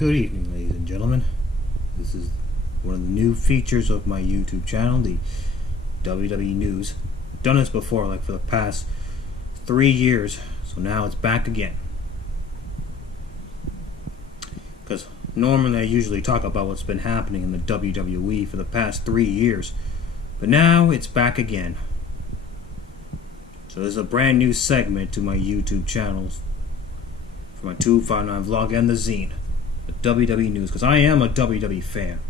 Good evening, ladies and gentlemen. This is one of the new features of my YouTube channel, the WWE News. Done this before, like for the past 3 years, so now it's back again. Because normally I usually talk about what's been happening in the WWE for the past 3 years, but now it's back again. So there's a brand new segment to my YouTube channels for my 259 vlog and the zine, the WWE News, because I am a WWE fan.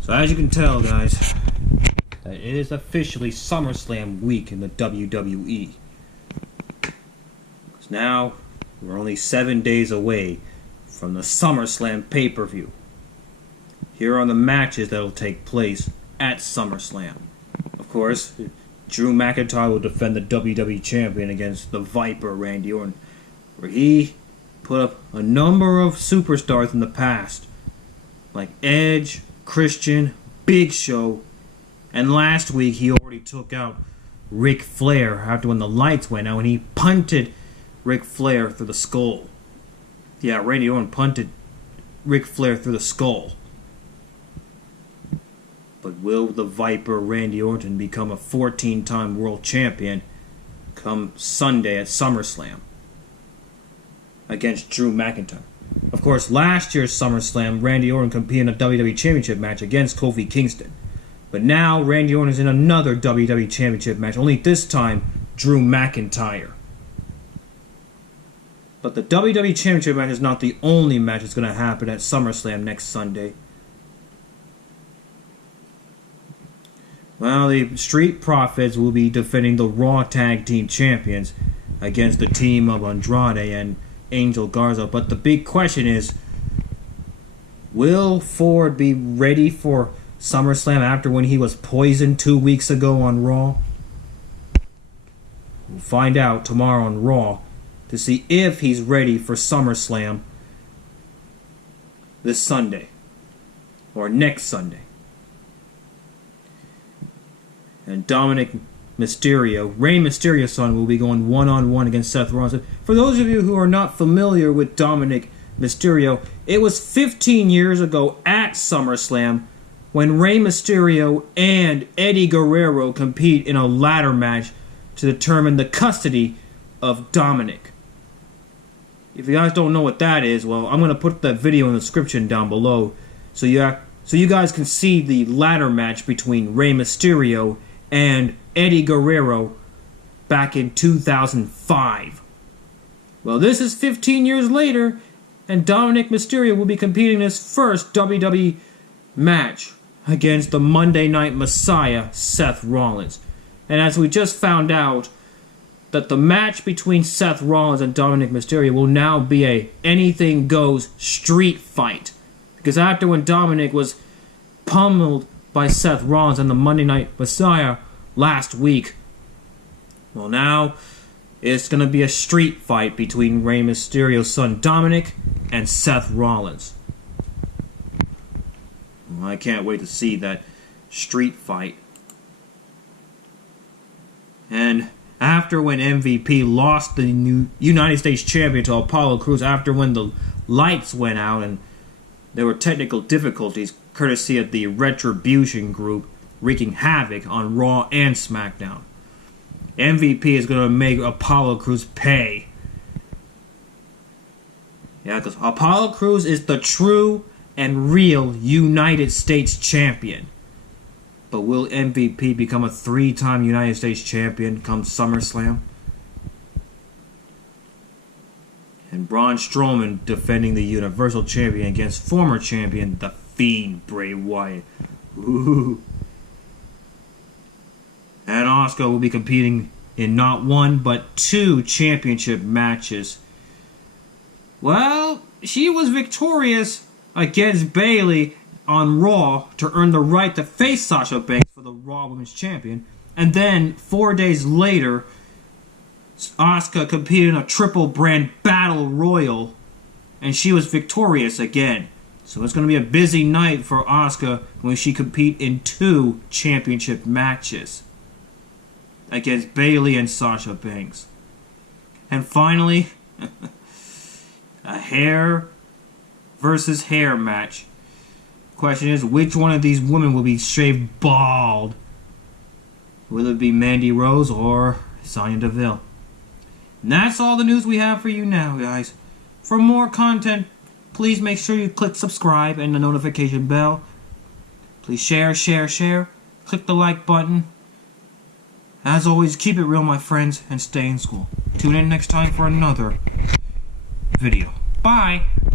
So as you can tell, guys, that it is officially SummerSlam week in the WWE. Because now we're only 7 days away from the SummerSlam pay-per-view. Here are the matches that will take place at SummerSlam. Of course, Drew McIntyre will defend the WWE Champion against the Viper, Randy Orton, where he put up a number of superstars in the past, like Edge, Christian, Big Show, and last week he already took out Ric Flair after when the lights went out and he punted Ric Flair through the skull. Yeah, Randy Orton punted Ric Flair through the skull. But will the Viper Randy Orton become a 14-time world champion come Sunday at SummerSlam against Drew McIntyre? Of course, last year's SummerSlam, Randy Orton competed in a WWE Championship match against Kofi Kingston. But now, Randy Orton is in another WWE Championship match, only this time, Drew McIntyre. But the WWE Championship match is not the only match that's going to happen at SummerSlam next Sunday. Well, the Street Profits will be defending the Raw Tag Team Champions against the team of Andrade and Angel Garza. But the big question is, will Ford be ready for SummerSlam after when he was poisoned 2 weeks ago on Raw? We'll find out tomorrow on Raw to see if he's ready for SummerSlam this Sunday or next Sunday. And Dominik Mysterio, Rey Mysterio's son, will be going one-on-one against Seth Rollins. For those of you who are not familiar with Dominik Mysterio, it was 15 years ago at SummerSlam when Rey Mysterio and Eddie Guerrero compete in a ladder match to determine the custody of Dominik. If you guys don't know what that is, well, I'm going to put that video in the description down below so you guys can see the ladder match between Rey Mysterio and Eddie Guerrero back in 2005. Well, this is 15 years later, and Dominik Mysterio will be competing in his first WWE match against the Monday Night Messiah, Seth Rollins. And as we just found out, that the match between Seth Rollins and Dominik Mysterio will now be a anything goes street fight. Because after when Dominik was pummeled by Seth Rollins and the Monday Night Messiah last week, well, now it's going to be a street fight between Rey Mysterio's son Dominik and Seth Rollins. Well, I can't wait to see that street fight. And after when MVP lost the new United States Champion to Apollo Crews after when the lights went out and there were technical difficulties courtesy of the Retribution group wreaking havoc on Raw and SmackDown, MVP is going to make Apollo Crews pay. Yeah, because Apollo Crews is the true and real United States Champion. But will MVP become a 3-time United States Champion come SummerSlam? And Braun Strowman defending the Universal Champion against former champion, the Fiend, Bray Wyatt. Ooh. And Asuka will be competing in not one, but 2 championship matches. Well, she was victorious against Bayley on Raw to earn the right to face Sasha Banks for the Raw Women's Champion. And then, 4 days later, Asuka competed in a triple brand battle royal, and she was victorious again. So it's going to be a busy night for Asuka when she compete in 2 championship matches against Bayley and Sasha Banks. And finally, a hair versus hair match. Question is, which one of these women will be shaved bald? Will it be Mandy Rose or Sonya Deville? And that's all the news we have for you now, guys. For more content, please make sure you click subscribe and the notification bell. Please share. Click the like button. As always, keep it real, my friends, and stay in school. Tune in next time for another video. Bye!